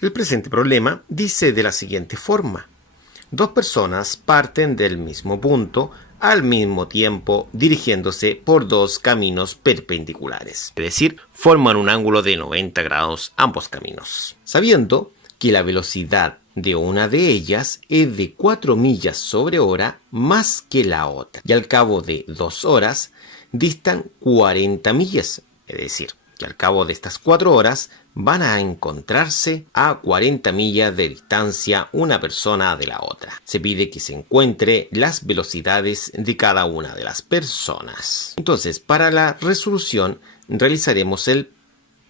El presente problema dice de la siguiente forma. Dos personas parten del mismo punto al mismo tiempo dirigiéndose por dos caminos perpendiculares. Es decir, forman un ángulo de 90 grados ambos caminos. Sabiendo que la velocidad de una de ellas es de 4 millas sobre hora más que la otra. Y al cabo de 2 horas distan 40 millas. Es decir, que al cabo de estas 4 horas van a encontrarse a 40 millas de distancia una persona de la otra. Se pide que se encuentre las velocidades de cada una de las personas. Entonces, para la resolución realizaremos el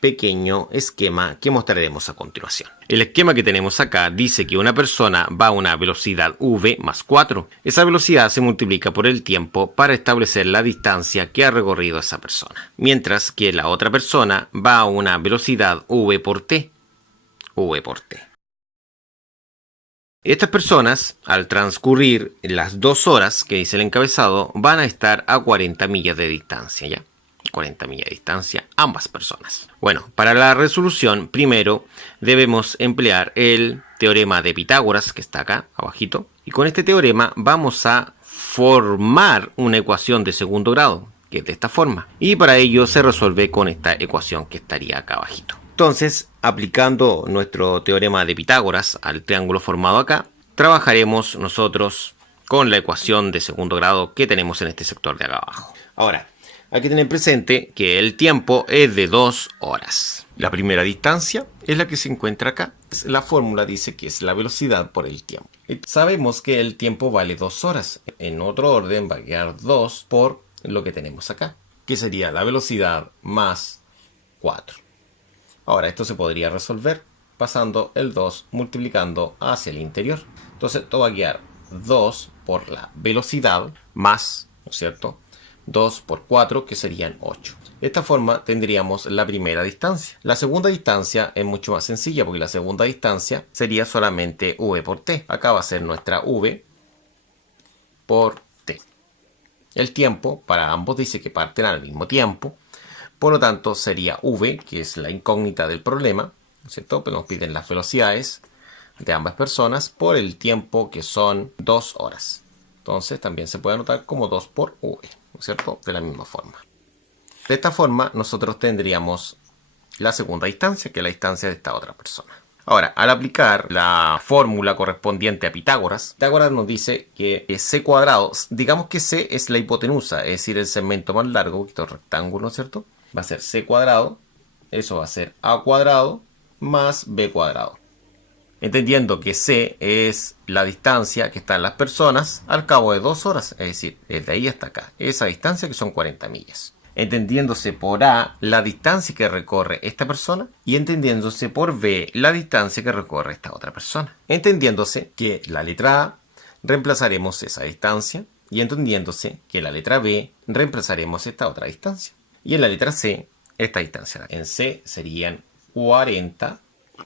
pequeño esquema que mostraremos a continuación. El esquema que tenemos acá dice que una persona va a una velocidad v más 4. Esa velocidad se multiplica por el tiempo para establecer la distancia que ha recorrido esa persona. Mientras que la otra persona va a una velocidad v por t. v por t. Estas personas, al transcurrir las 2 horas que dice el encabezado, van a estar a 40 millas de distancia, ¿ya? 40 millas de distancia, ambas personas. Bueno, para la resolución, primero debemos emplear el teorema de Pitágoras, que está acá, abajito. Y con este teorema vamos a formar una ecuación de segundo grado, que es de esta forma. Y para ello se resuelve con esta ecuación que estaría acá abajito. Entonces, aplicando nuestro teorema de Pitágoras al triángulo formado acá, trabajaremos nosotros con la ecuación de segundo grado que tenemos en este sector de acá abajo. Ahora, hay que tener presente que el tiempo es de 2 horas. La primera distancia es la que se encuentra acá. La fórmula dice que es la velocidad por el tiempo. Sabemos que el tiempo vale 2 horas. En otro orden va a quedar 2 por lo que tenemos acá, que sería la velocidad más 4. Ahora, esto se podría resolver pasando el 2 multiplicando hacia el interior. Entonces, todo va a quedar 2 por la velocidad más, ¿no es cierto?, 2 por 4, que serían 8. De esta forma tendríamos la primera distancia. La segunda distancia es mucho más sencilla porque la segunda distancia sería solamente v por t. Acá va a ser nuestra v por t. El tiempo para ambos dice que parten al mismo tiempo. Por lo tanto sería v, que es la incógnita del problema, ¿no es cierto? Pero nos piden las velocidades de ambas personas por el tiempo, que son 2 horas. Entonces también se puede anotar como 2 por v, ¿no es cierto? De la misma forma. De esta forma nosotros tendríamos la segunda distancia, que es la distancia de esta otra persona. Ahora, al aplicar la fórmula correspondiente a Pitágoras, Pitágoras nos dice que c cuadrado, digamos que c es la hipotenusa, es decir, el segmento más largo, este rectángulo, ¿no es cierto? Va a ser c cuadrado, eso va a ser a cuadrado más b cuadrado. Entendiendo que c es la distancia que están las personas al cabo de 2 horas, es decir, desde ahí hasta acá, esa distancia que son 40 millas. Entendiéndose por a la distancia que recorre esta persona y entendiéndose por b la distancia que recorre esta otra persona. Entendiéndose que la letra a reemplazaremos esa distancia y entendiéndose que la letra b reemplazaremos esta otra distancia. Y en la letra c, esta distancia. En c serían 40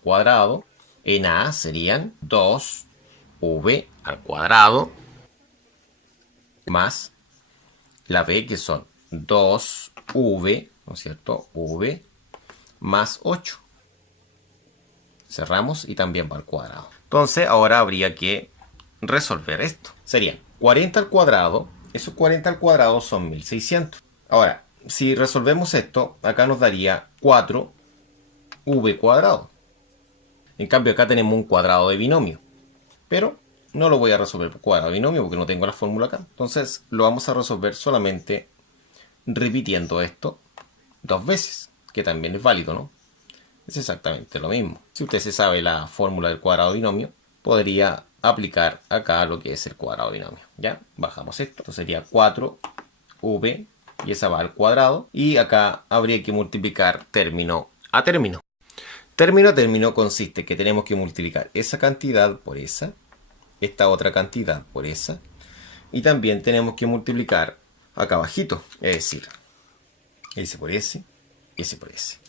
cuadrado. En a serían 2v al cuadrado más la b, que son 2v, ¿no es cierto? v más 8. Cerramos y también va al cuadrado. Entonces ahora habría que resolver esto. Serían 40 al cuadrado. Esos 40 al cuadrado son 1600. Ahora, si resolvemos esto, acá nos daría 4v cuadrado. En cambio acá tenemos un cuadrado de binomio, pero no lo voy a resolver por cuadrado de binomio porque no tengo la fórmula acá. Entonces lo vamos a resolver solamente repitiendo esto 2 veces, que también es válido, ¿no? Es exactamente lo mismo. Si usted se sabe la fórmula del cuadrado de binomio, podría aplicar acá lo que es el cuadrado de binomio. Ya, bajamos esto. Esto sería 4v y esa va al cuadrado. Y acá habría que multiplicar término a término. Término a término consiste que tenemos que multiplicar esa cantidad por esa, esta otra cantidad por esa, y también tenemos que multiplicar acá abajito, es decir, ese por ese, ese por ese.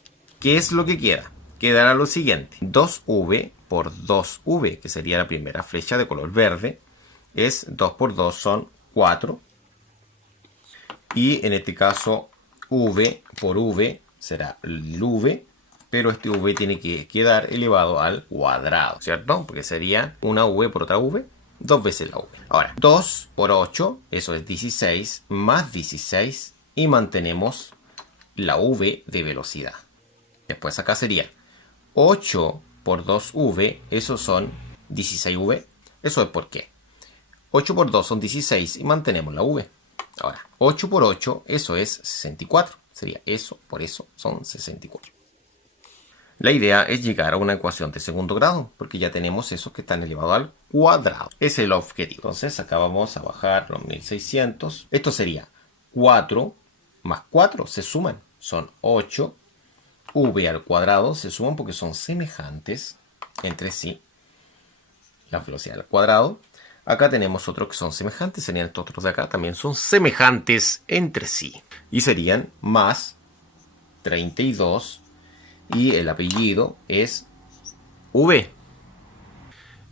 ¿Qué es lo que queda? Quedará lo siguiente: 2v por 2v, que sería la primera flecha de color verde, es 2 por 2 son 4, y en este caso v por v será el v pero este v tiene que quedar elevado al cuadrado, ¿cierto? Porque sería una v por otra v, 2 veces la v. Ahora, 2 por 8, eso es 16, más 16, y mantenemos la v de velocidad. Después acá sería 8 por 2v, eso son 16v. Eso es por qué. 8 por 2 son 16 y mantenemos la v. Ahora, 8 por 8, eso es 64. Sería eso, por eso son 64. La idea es llegar a una ecuación de segundo grado, porque ya tenemos esos que están elevados al cuadrado. Ese es el objetivo. Entonces acá vamos a bajar los 1600. Esto sería 4 más 4, se suman. Son 8. V al cuadrado se suman porque son semejantes entre sí. La velocidad al cuadrado. Acá tenemos otros que son semejantes, serían estos otros de acá, también son semejantes entre sí. Y serían más 32 y el apellido es V.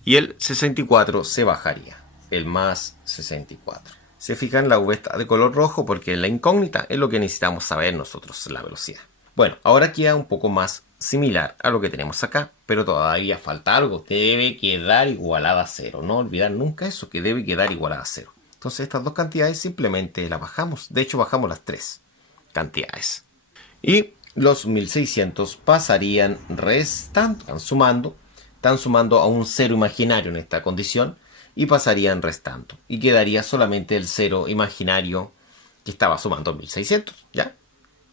Y el 64 se bajaría, el más 64. Se fijan, la V está de color rojo porque es la incógnita, es lo que necesitamos saber nosotros, la velocidad. Bueno, ahora queda un poco más similar a lo que tenemos acá, pero todavía falta algo. Debe quedar igualada a 0. No olvidar nunca eso, que debe quedar igualada a 0. Entonces estas dos cantidades simplemente las bajamos. De hecho, bajamos las tres cantidades. Y los 1600 pasarían restando. Están sumando a un 0 imaginario en esta condición y pasarían restando. Y quedaría solamente el 0 imaginario que estaba sumando 1600. ¿Ya?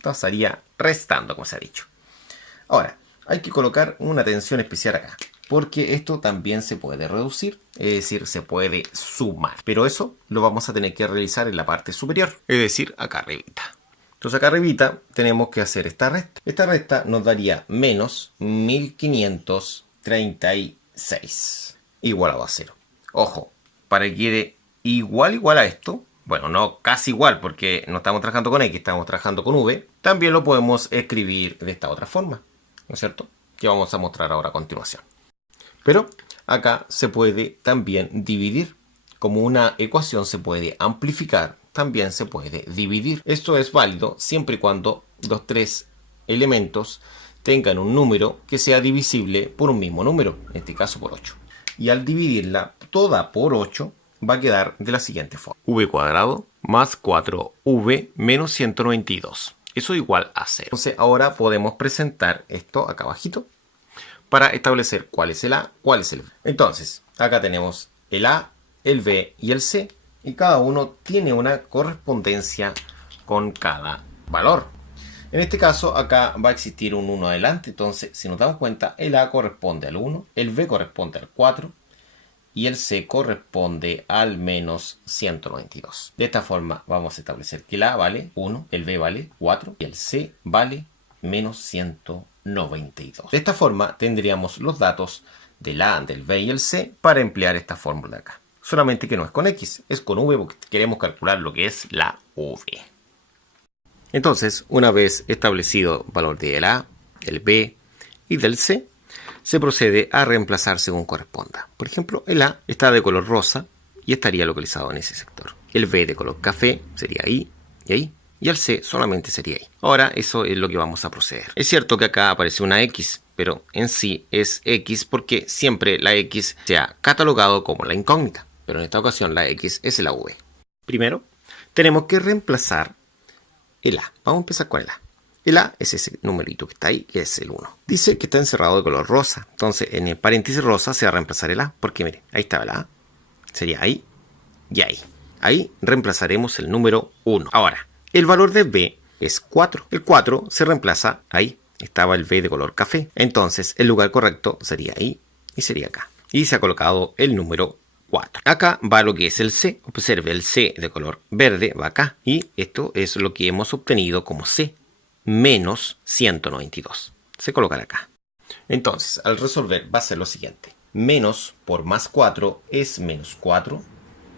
Pasaría restando, como se ha dicho. Ahora, hay que colocar una atención especial acá, porque esto también se puede reducir, es decir, se puede sumar. Pero eso lo vamos a tener que realizar en la parte superior, es decir, acá arribita. Entonces acá arribita tenemos que hacer esta resta. Esta resta nos daría menos 1536 igualado a 0. Ojo, para que quede igual a esto, bueno, no casi igual porque no estamos trabajando con X, estamos trabajando con V, también lo podemos escribir de esta otra forma, ¿no es cierto? Que vamos a mostrar ahora a continuación. Pero acá se puede también dividir. Como una ecuación se puede amplificar, también se puede dividir. Esto es válido siempre y cuando los tres elementos tengan un número que sea divisible por un mismo número, en este caso por 8. Y al dividirla toda por 8, va a quedar de la siguiente forma. V cuadrado más 4v menos 192. Eso igual a 0. Entonces ahora podemos presentar esto acá abajito para establecer cuál es el A, cuál es el B. Entonces, acá tenemos el A, el B y el C. Y cada uno tiene una correspondencia con cada valor. En este caso, acá va a existir un 1 adelante. Entonces, si nos damos cuenta, el A corresponde al 1, el B corresponde al 4 y el C corresponde al menos 192. De esta forma vamos a establecer que el A vale 1, el B vale 4 y el C vale menos 192. De esta forma tendríamos los datos del A, del B y el C para emplear esta fórmula de acá. Solamente que no es con X, es con V porque queremos calcular lo que es la V. Entonces, una vez establecido el valor del A, del B y del C, se procede a reemplazar según corresponda. Por ejemplo, el A está de color rosa y estaría localizado en ese sector. El B de color café sería ahí y ahí. Y el C solamente sería ahí. Ahora, eso es lo que vamos a proceder. Es cierto que acá aparece una X, pero en sí es X porque siempre la X se ha catalogado como la incógnita. Pero en esta ocasión la X es la V. Primero, tenemos que reemplazar el A. Vamos a empezar con el A. El A es ese numerito que está ahí, que es el 1. Dice que está encerrado de color rosa. Entonces, en el paréntesis rosa se va a reemplazar el A. Porque, mire, ahí estaba el A. Sería ahí y ahí. Ahí reemplazaremos el número 1. Ahora, el valor de B es 4. El 4 se reemplaza ahí. Estaba el B de color café. Entonces, el lugar correcto sería ahí y sería acá. Y se ha colocado el número 4. Acá va lo que es el C. Observe, el C de color verde va acá. Y esto es lo que hemos obtenido como C. Menos 192. Se colocará acá. Entonces, al resolver va a ser lo siguiente. Menos por más 4 es menos 4.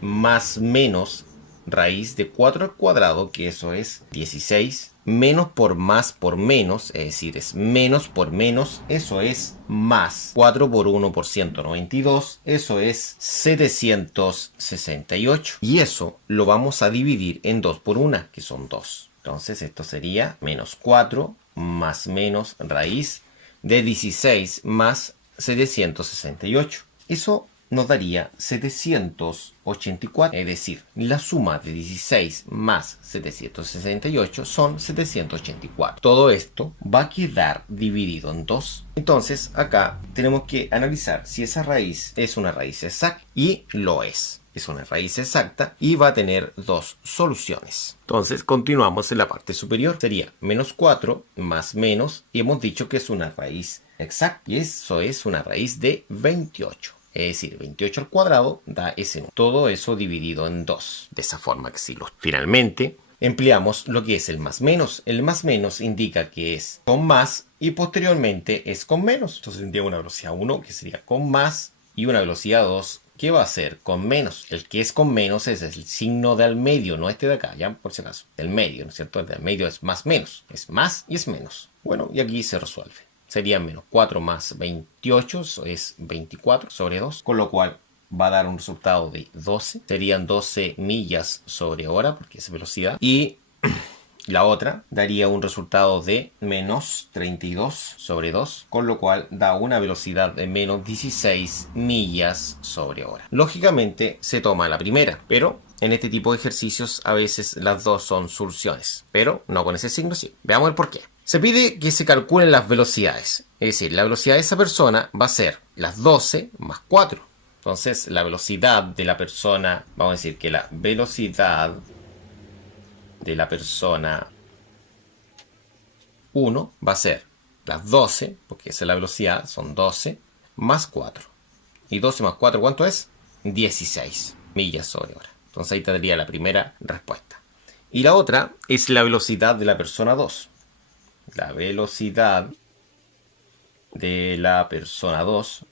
Más menos raíz de 4 al cuadrado, que eso es 16. Menos por más por menos, es decir, es menos por menos, eso es más. 4 por 1 por 192, eso es 768. Y eso lo vamos a dividir en 2 por 1, que son 2. Entonces esto sería menos 4 más menos raíz de 16 más 768. Eso nos daría 784, es decir, la suma de 16 más 768 son 784. Todo esto va a quedar dividido en 2. Entonces acá tenemos que analizar si esa raíz es una raíz exacta, y lo es. Es una raíz exacta y va a tener dos soluciones. Entonces continuamos en la parte superior. Sería menos 4 más menos, y hemos dicho que es una raíz exacta, y eso es una raíz de 28. Es decir, 28 al cuadrado da ese número. Todo eso dividido en 2. De esa forma que sí lo... Finalmente, empleamos lo que es el más menos. El más menos indica que es con más y posteriormente es con menos. Entonces tendría una velocidad 1 que sería con más y una velocidad 2 que va a ser con menos. El que es con menos es el signo del medio, no este de acá, ya por si acaso. Del medio, ¿no es cierto? El del medio es más menos. Es más y es menos. Bueno, y aquí se resuelve. Sería menos 4 más 28, eso es 24 sobre 2, con lo cual va a dar un resultado de 12. Serían 12 millas sobre hora, porque es velocidad. Y la otra daría un resultado de menos 32 sobre 2, con lo cual da una velocidad de menos 16 millas sobre hora. Lógicamente se toma la primera, pero en este tipo de ejercicios a veces las dos son soluciones, pero no con ese signo, sí. Veamos el por qué. Se pide que se calculen las velocidades, es decir, la velocidad de esa persona va a ser las 12 más 4. Entonces la velocidad de la persona, vamos a decir que la velocidad de la persona 1 va a ser las 12, porque esa es la velocidad, son 12, más 4. ¿Y 12 más 4 cuánto es? 16 millas sobre hora. Entonces ahí tendría la primera respuesta. Y la otra es la velocidad de la persona 2. La velocidad de la persona 2,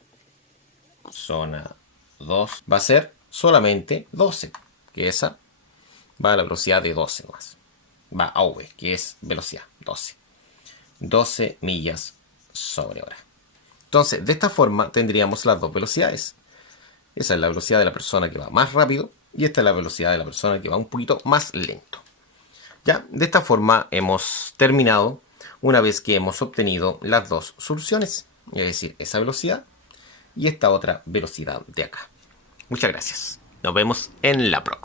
va a ser solamente 12, que esa va a la velocidad de 12 más. Va a v, que es velocidad, 12. 12 millas sobre hora. Entonces, de esta forma tendríamos las dos velocidades. Esa es la velocidad de la persona que va más rápido y esta es la velocidad de la persona que va un poquito más lento. Ya, de esta forma hemos terminado una vez que hemos obtenido las dos soluciones, es decir, esa velocidad y esta otra velocidad de acá. Muchas gracias. Nos vemos en la próxima.